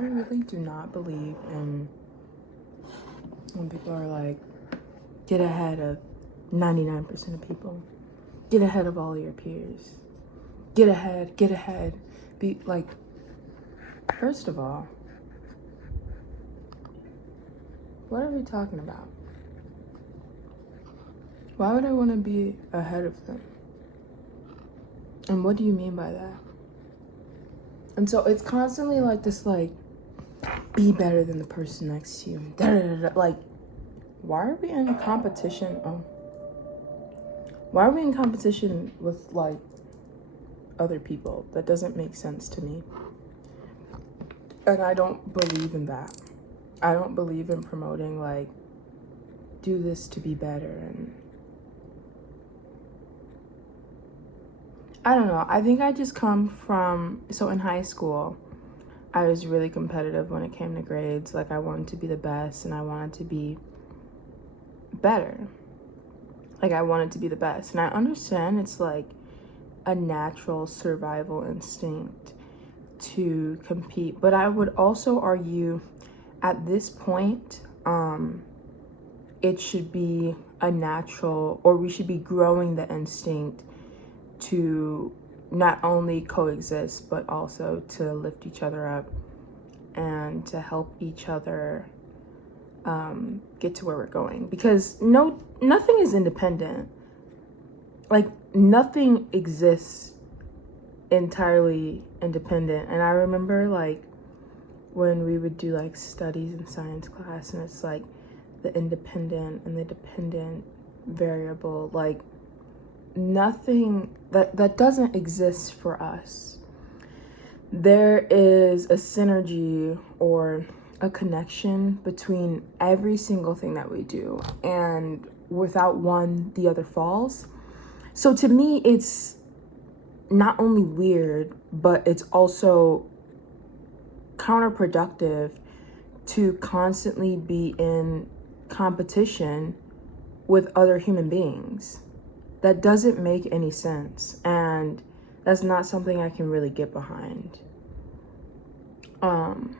I really do not believe in when people are like, get ahead of 99% of people. Get ahead of all your peers. Get ahead, get ahead. Be like, first of all, what are we talking about? Why would I want to be ahead of them? And what do you mean by that? And so it's constantly like this, like, be better than the person next to you. Da, da, da, da. Like, why are we in competition? Why are we in competition with, like, other people? That doesn't make sense to me. And I don't believe in that. I don't believe in promoting, like, do this to be better. And I don't know. I think I just come from, so in high school, I was really competitive when it came to grades. Like, I wanted to be the best and I wanted to be better. Like, I wanted to be the best. And I understand it's like a natural survival instinct to compete. But I would also argue at this point, it should be a natural, or we should be growing the instinct to not only coexist, but also to lift each other up and to help each other get to where we're going. Because nothing is independent. Like, nothing exists entirely independent. And I remember, like, when we would do like studies in science class, and it's like the independent and the dependent variable, like, nothing that doesn't exist for us. There is a synergy or a connection between every single thing that we do, and without one, the other falls. So to me, it's not only weird, but it's also counterproductive to constantly be in competition with other human beings. That doesn't make any sense, and that's not something I can really get behind. And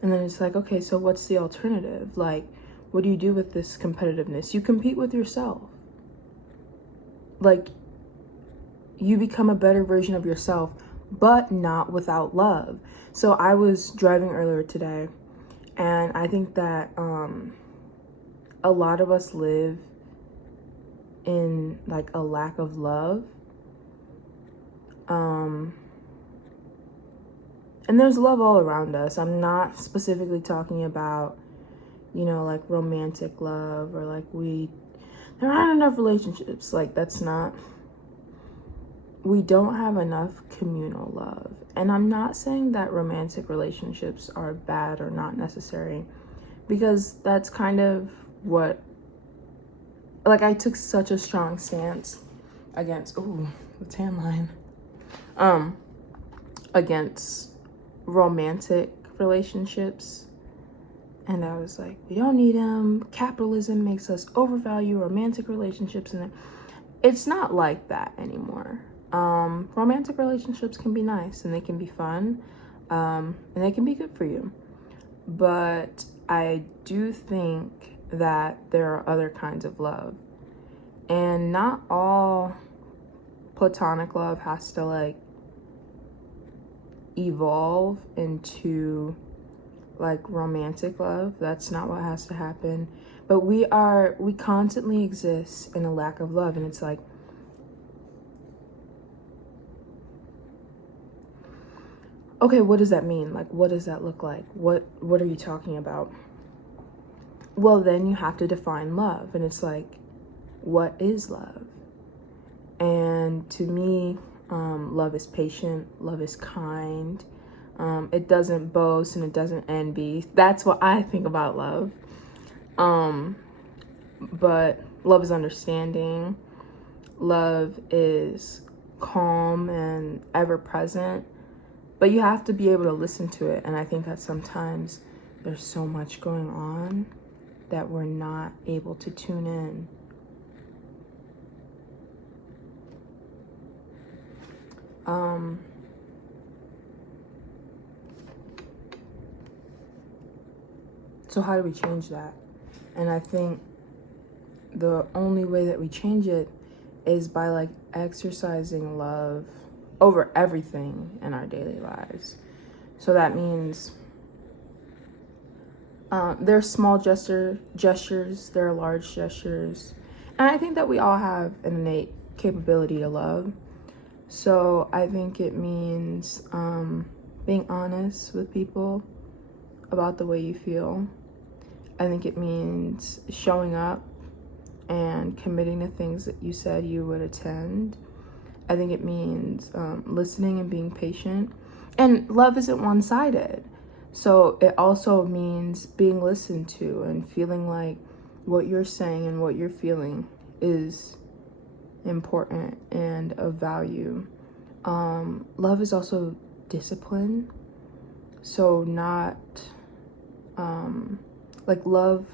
then it's like, okay, so what's the alternative? Like, what do you do with this competitiveness? You compete with yourself. Like, you become a better version of yourself, but not without love. So I was driving earlier today, and I think that a lot of us live in like a lack of love. And there's love all around us. I'm not specifically talking about, like romantic love, or like there aren't enough relationships. Like, we don't have enough communal love. And I'm not saying that romantic relationships are bad or not necessary, because that's kind of what, like, I took such a strong stance against, the tan line, against romantic relationships. And I was like, we don't need them. Capitalism makes us overvalue romantic relationships. And it's not like that anymore. Romantic relationships can be nice and they can be fun, and they can be good for you. But I do think that there are other kinds of love. And not all platonic love has to like evolve into like romantic love. That's not what has to happen. But we constantly exist in a lack of love. And it's like, okay, what does that mean? Like, what does that look like? What are you talking about? Well, then you have to define love. And it's like, what is love? And to me, love is patient, love is kind, it doesn't boast and it doesn't envy. That's what I think about love. But love is understanding, love is calm and ever present, but you have to be able to listen to it. And I think that sometimes there's so much going on that we're not able to tune in. So how do we change that? And I think the only way that we change it is by like exercising love over everything in our daily lives. So that means there are small gestures, there are large gestures. And I think that we all have an innate capability to love. So I think it means being honest with people about the way you feel. I think it means showing up and committing to things that you said you would attend. I think it means listening and being patient. And love isn't one-sided. So it also means being listened to and feeling like what you're saying and what you're feeling is important and of value. Love is also discipline. So not like love,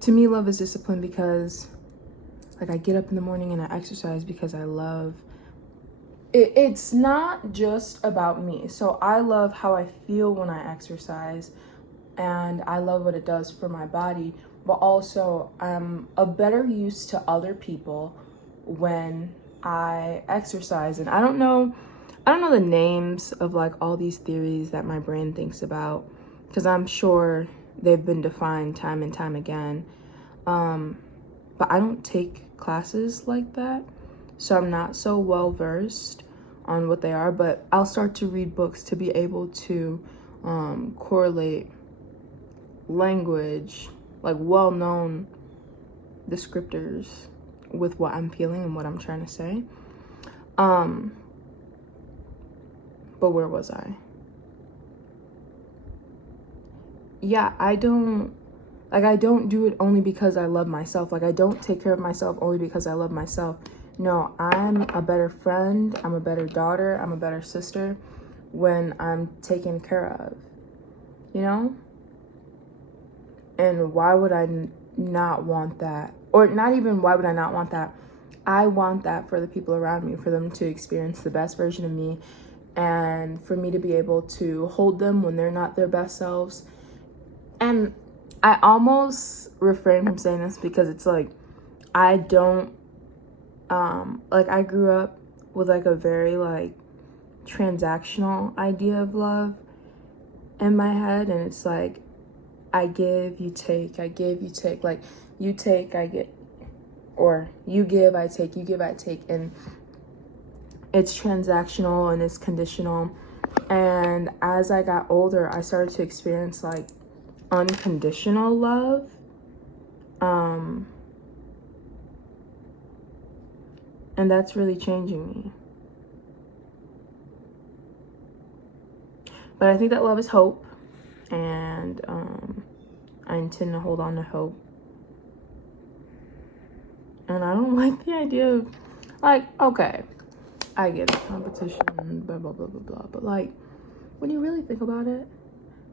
to me, love is discipline because like I get up in the morning and I exercise because I love it. It's not just about me. So I love how I feel when I exercise and I love what it does for my body, but also I'm a better use to other people when I exercise. And I don't know the names of like all these theories that my brain thinks about, because I'm sure they've been defined time and time again. But I don't take classes like that, so I'm not so well versed on what they are, but I'll start to read books to be able to correlate language, like well-known descriptors with what I'm feeling and what I'm trying to say. But where was I? Yeah, I don't do it only because I love myself. Like I don't take care of myself only because I love myself. No, I'm a better friend, I'm a better daughter, I'm a better sister when I'm taken care of, you know? And why would I not want that? Or not even why would I not want that? I want that for the people around me, for them to experience the best version of me and for me to be able to hold them when they're not their best selves. And I almost refrain from saying this because it's like, I don't, like I grew up with like a very like transactional idea of love in my head. And it's like, I give, you take, I give, you take, like you take, I get, or you give, I take, you give, I take. And it's transactional and it's conditional. And as I got older, I started to experience like unconditional love. And that's really changing me. But I think that love is hope. And I intend to hold on to hope. And I don't like the idea of, like, okay, I get it, competition, blah, blah, blah, blah, blah. But, like, when you really think about it,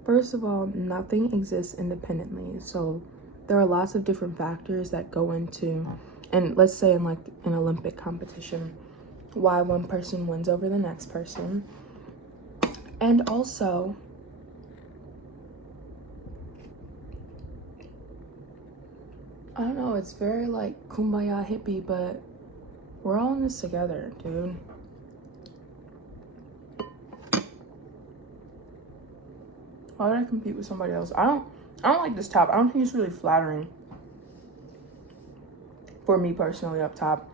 first of all, nothing exists independently. So there are lots of different factors that go into, and let's say in, like, an Olympic competition, why one person wins over the next person. And also, I don't know, it's very like kumbaya hippie, but we're all in this together, dude. Why would I compete with somebody else? I don't like this top. I don't think it's really flattering for me personally up top.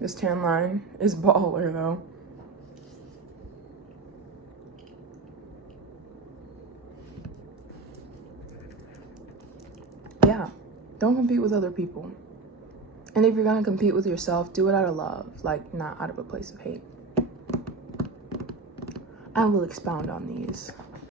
This tan line is baller though. Yeah, don't compete with other people. And if you're gonna compete with yourself, do it out of love, like not out of a place of hate. I will expound on these